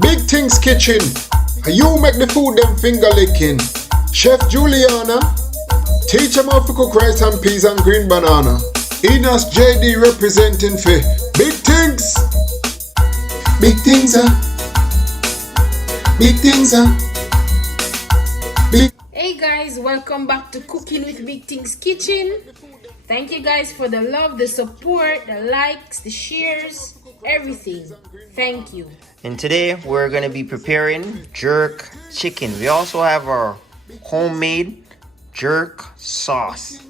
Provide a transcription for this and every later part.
Big Things Kitchen. You make the food them finger licking. Chef Juliana. Teach them how to cook rice and peas and green banana. Enos JD representing for Big Things. Big Things, Big Things, Big. Hey guys, welcome back to Cooking with Big Things Kitchen. Thank you guys for the love, the support, the likes, the shares, everything. Thank you. And today we're going to be preparing jerk chicken. We also have our homemade jerk sauce.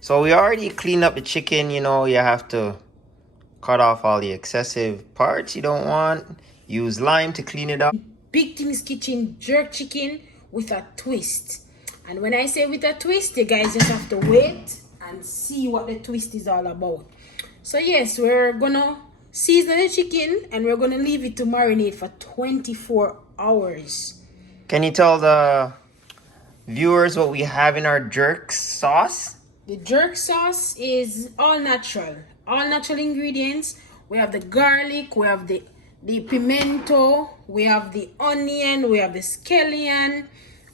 So we already cleaned up the chicken. You know, you have to cut off all the excessive parts you don't want. Use lime to clean it up. Big Things Kitchen jerk chicken with a twist. And when I say with a twist, you guys just have to wait and see what the twist is all about. So yes, we're gonna season the chicken and we're gonna leave it to marinate for 24 hours. Can you tell the viewers what we have in our jerk sauce? The jerk sauce is all natural ingredients. We have the garlic, we have the pimento, we have the onion, we have the scallion,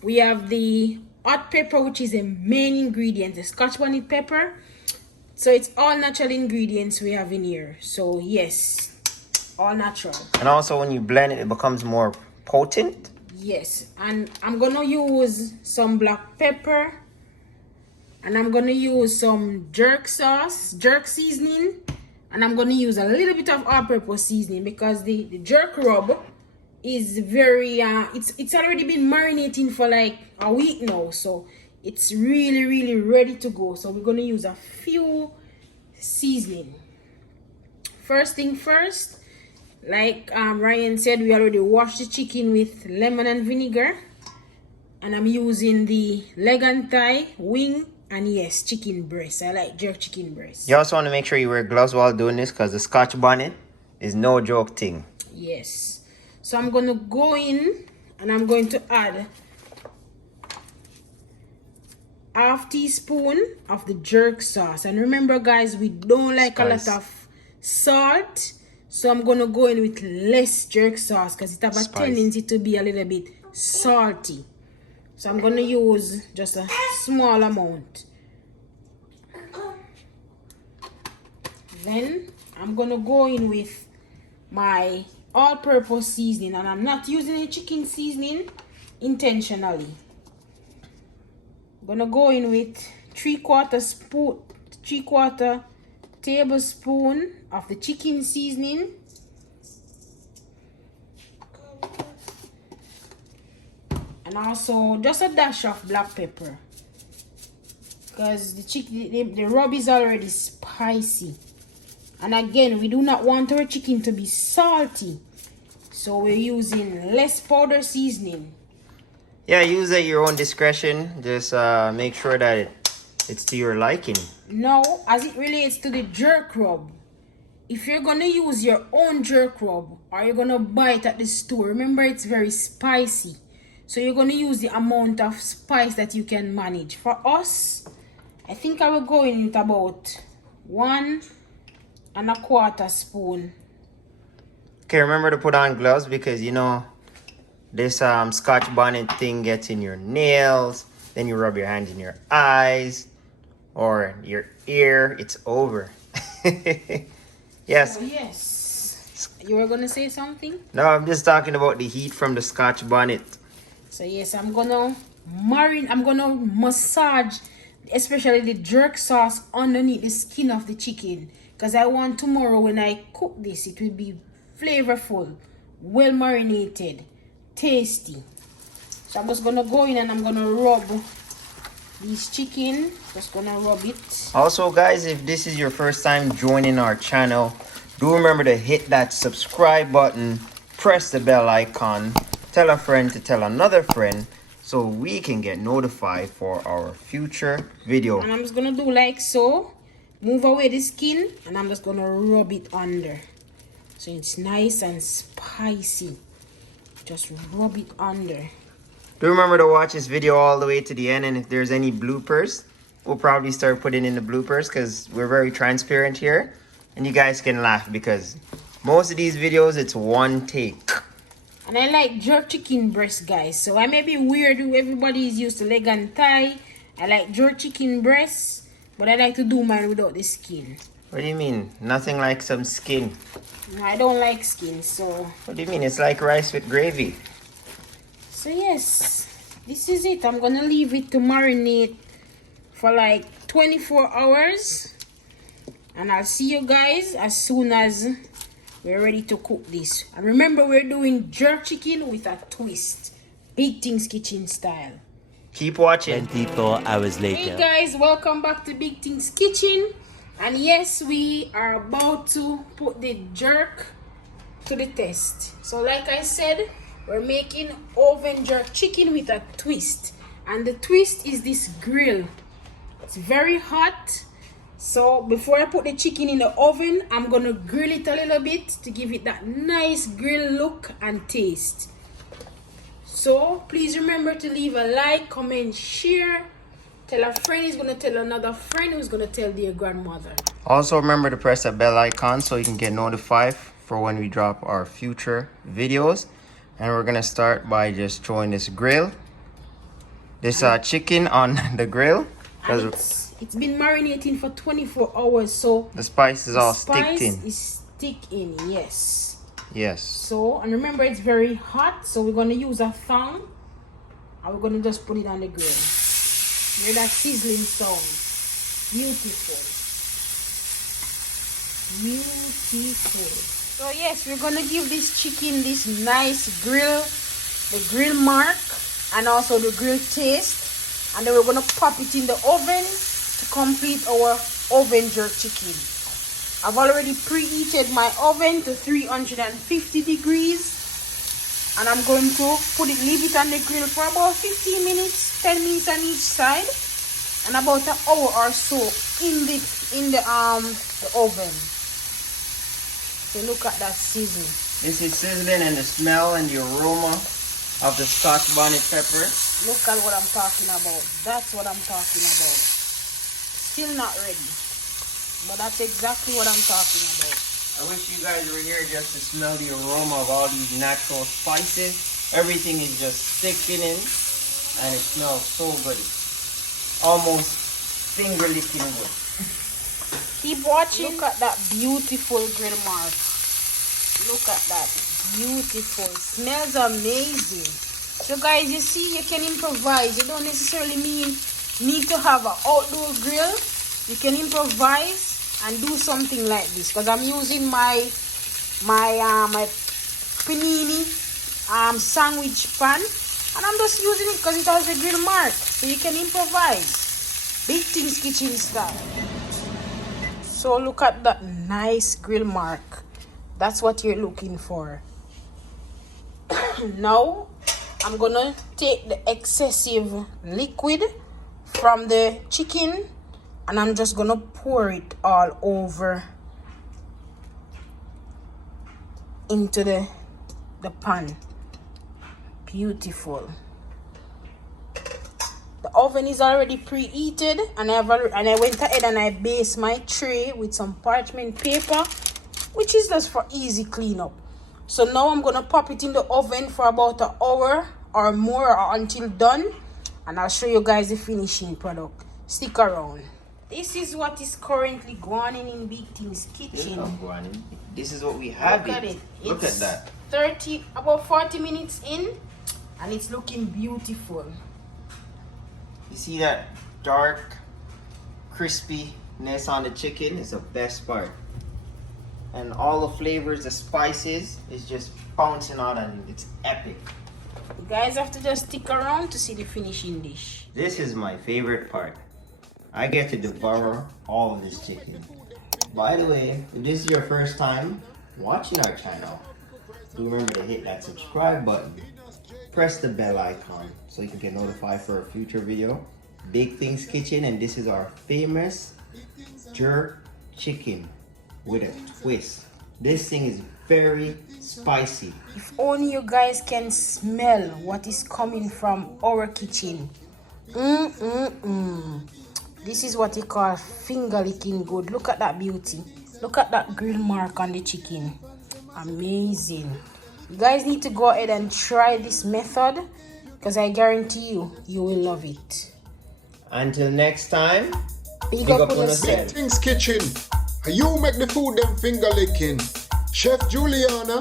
we have the hot pepper, which is the main ingredient, the Scotch bonnet pepper. So it's all natural ingredients we have in here. So yes, all natural. And also when you blend it, it becomes more potent. Yes, and I'm gonna use some black pepper, and I'm gonna use some jerk sauce, jerk seasoning, and I'm gonna use a little bit of all-purpose seasoning because the jerk rub is very it's already been marinating for like a week now, so it's really ready to go. So we're gonna use a few seasoning. First thing first, like Ryan said, we already washed the chicken with lemon and vinegar, and I'm using the leg and thigh, wing, and yes, chicken breast. I like jerk chicken breast. You also want to make sure you wear gloves while doing this because the Scotch bonnet is no joke thing. Yes. So I'm going to go in and I'm going to add ½ teaspoon of the jerk sauce. And remember guys, we don't like a lot of salt. So I'm going to go in with less jerk sauce because it has a tendency to be a little bit salty. So I'm going to use just a small amount. Then I'm going to go in with my all-purpose seasoning, and I'm not using any chicken seasoning intentionally. I'm gonna go in with 3/4 tablespoon of the chicken seasoning, and also just a dash of black pepper because the rub is already spicy. And again, we do not want our chicken to be salty, so we're using less powder seasoning. Yeah, use at your own discretion. Just make sure that it's to your liking. Now, as it relates to the jerk rub, if you're gonna use your own jerk rub or you're gonna buy it at the store, remember it's very spicy, so you're gonna use the amount of spice that you can manage. For us, I think I will go in with about 1¼ spoon. Okay, remember to put on gloves because you know this Scotch bonnet thing gets in your nails, then you rub your hands in your eyes or your ear, it's over. Yes. Oh, yes. You were gonna say something? No, I'm just talking about the heat from the Scotch bonnet. So yes, I'm gonna massage especially the jerk sauce underneath the skin of the chicken. Because I want tomorrow when I cook this, it will be flavorful, well marinated, tasty. So I'm just gonna go in and I'm gonna rub this chicken. Just gonna rub it. Also guys, if this is your first time joining our channel, do remember to hit that subscribe button, press the bell icon, tell a friend to tell another friend so we can get notified for our future video. And I'm just gonna do like so. Move away the skin and I'm just gonna rub it under so it's nice and spicy. Just rub it under. Do remember to watch this video all the way to the end, and if there's any bloopers, we'll probably start putting in the bloopers because we're very transparent here and you guys can laugh because most of these videos it's one take. And I like jerk chicken breast, guys. So I may be weird. Everybody is used to leg and thigh. I like jerk chicken breast, but I like to do mine without the skin. What do you mean? Nothing like some skin. No, I don't like skin, so. What do you mean? It's like rice with gravy. So yes, this is it. I'm gonna leave it to marinate for like 24 hours. And I'll see you guys as soon as we're ready to cook this. And remember, we're doing jerk chicken with a twist. Big Things Kitchen style. Keep watching. 24 hours later. Hey guys, welcome back to Big Things Kitchen. And yes, we are about to put the jerk to the test. So like I said, we're making oven jerk chicken with a twist. And the twist is this grill. It's very hot. So before I put the chicken in the oven, I'm gonna grill it a little bit to give it that nice grill look and taste. So please remember to leave a like, comment, share. Tell a friend who's gonna tell another friend who's gonna tell their grandmother. Also remember to press that bell icon so you can get notified for when we drop our future videos. And we're gonna start by just throwing this grill, this chicken on the grill. And it's been marinating for 24 hours, so the spice is all spice sticked in. is stick in, yes. Yes. So, and remember it's very hot, so we're gonna use a thong and we're gonna just put it on the grill. Hear that sizzling sound? Beautiful. Beautiful. So yes, we're gonna give this chicken this nice grill, the grill mark, and also the grill taste. And then we're gonna pop it in the oven to complete our oven jerk chicken. I've already preheated my oven to 350 degrees. And I'm going to leave it on the grill for about 15 minutes, 10 minutes on each side. And about an hour or so in the oven. So look at that sizzle. This is sizzling, and the smell and the aroma of the Scotch bonnet pepper. Look at what I'm talking about. That's what I'm talking about. Still not ready. But that's exactly what I'm talking about. I wish you guys were here just to smell the aroma of all these natural spices. Everything is just thickening and it smells so good. Almost finger licking good. Keep watching. Look at that beautiful grill mark. Look at that. Beautiful. Smells amazing. So guys, you see, you can improvise. You don't necessarily need to have an outdoor grill. You can improvise and do something like this, because I'm using my panini sandwich pan, and I'm just using it because it has a grill mark. So you can improvise. Big Things Kitchen style. So look at that nice grill mark. That's what you're looking for. Now I'm gonna take the excessive liquid from the chicken and I'm just gonna pour it all over into the pan. Beautiful. The oven is already preheated, and I went ahead and I based my tray with some parchment paper, which is just for easy cleanup. So now I'm gonna pop it in the oven for about an hour or more, or until done, and I'll show you guys the finishing product. Stick around. This is what is currently going on in Big Things Kitchen. This is what we have. Look at it. Look at that. About 40 minutes in, and it's looking beautiful. You see that dark crispiness on the chicken is the best part. And all the flavors, the spices, is just bouncing out and it's epic. You guys have to just stick around to see the finishing dish. This is my favorite part. I get to devour all of this chicken. By the way, if this is your first time watching our channel, do remember to hit that subscribe button. Press the bell icon so you can get notified for a future video. Big Things Kitchen, and this is our famous jerk chicken with a twist. This thing is very spicy. If only you guys can smell what is coming from our kitchen. This is what you call finger licking good. Look at that beauty. Look at that grill mark on the chicken. Amazing. You guys need to go ahead and try this method because I guarantee you will love it. Until next time, Big up on yourself. Big Things Kitchen. You make the food them finger licking. Chef Juliana.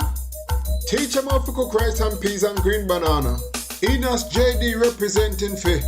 Teach them how to cook rice and peas and green banana. Enos JD representing for